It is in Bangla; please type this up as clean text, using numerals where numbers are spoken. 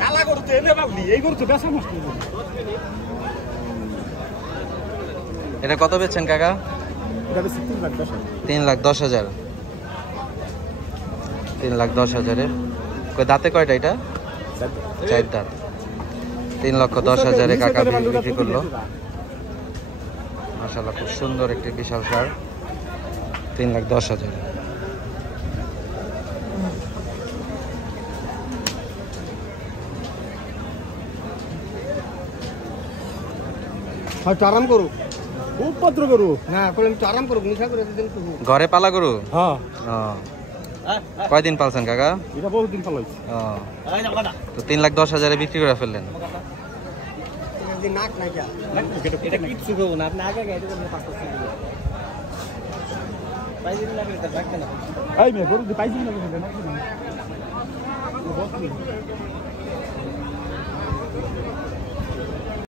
কালা করতে এনে ভাবলি এই করতে বেচা নষ্ট। এটা কত বেচছেন কাকা? এটা বেশি 3,10,000। 3,10,000। 3,10,000 কই দাঁতে কয়টা এটা? 4 দাঁত। 3,10,000 কাকা বিক্রি করলো। মাশাআল্লাহ খুব সুন্দর একটি বিশাল ষাঁড়। 3,10,000। হয়তো আরাম করুক, উপদ্র করুক না করে একটু আরাম করুক, নিশা করে ঘরে পালা গরু? হ্যাঁ। কয়দিন পালছেন কাকা? এটা বহুদিন পালাইছে। তো 3,10,000 বিক্রি করে ফেললেন। নাক নাই এটা কিচ্ছু করবো না, আপনি আগে গাইতে করলে 5 পাইছেন না এটা রাখতে না। এই মে গরু পাইছেন না